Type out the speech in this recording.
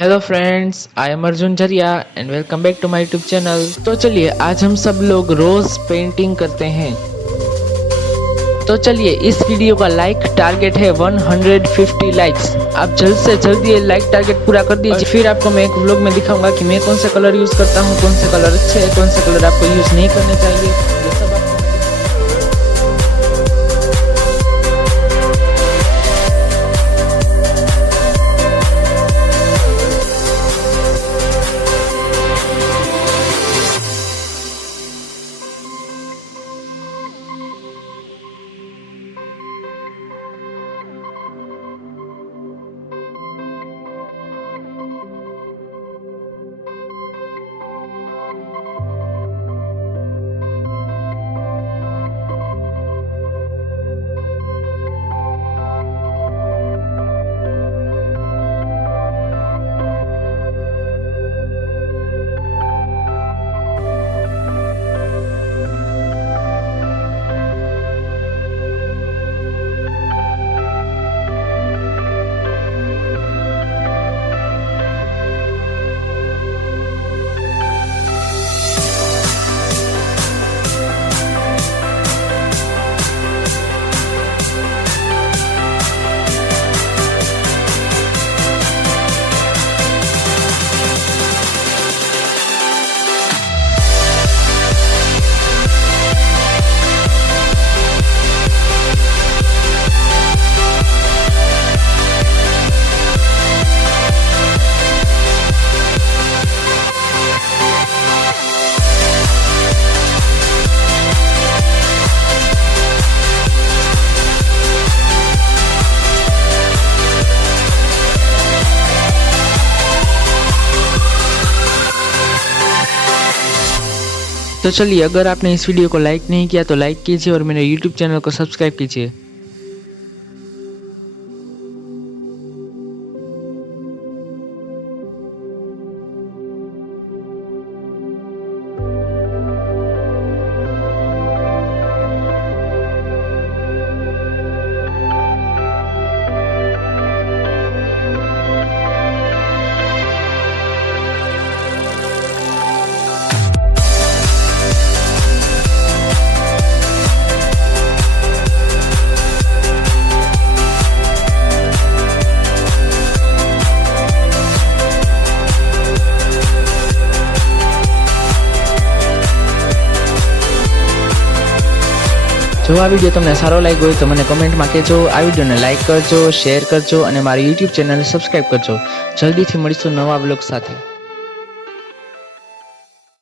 Hello friends, I am Arjun Jariya and welcome back to my YouTube channel. तो चलिए, आज हम सब लोग रोज पेंटिंग करते हैं। तो चलिए, इस वीडियो का लाइक टारगेट है 150 लाइक्स। आप जल्द से जल्द ये लाइक टारगेट पूरा कर दीजिए। फिर आपको मैं एक व्लॉग में दिखाऊंगा कि मैं कौन से कलर यूज करता हूँ, कौन से कलर अच्छे हैं, कौन से कलर आपको यूज नहीं करने चाहिए। ये सब आपको तो चलिए, अगर आपने इस वीडियो को लाइक नहीं किया तो लाइक कीजिए और मेरे YouTube चैनल को सब्सक्राइब कीजिए। જો આ વિડીયો તમને સારો લાગ્યો હોય તો મને કમેન્ટમાં કહેજો। આ વિડીયોને લાઇક કરજો, શેર કરજો અને મારી YouTube ચેનલને સબસ્ક્રાઇબ કરજો। જલ્દીથી મળીશું નવા વ્લોગ સાથે।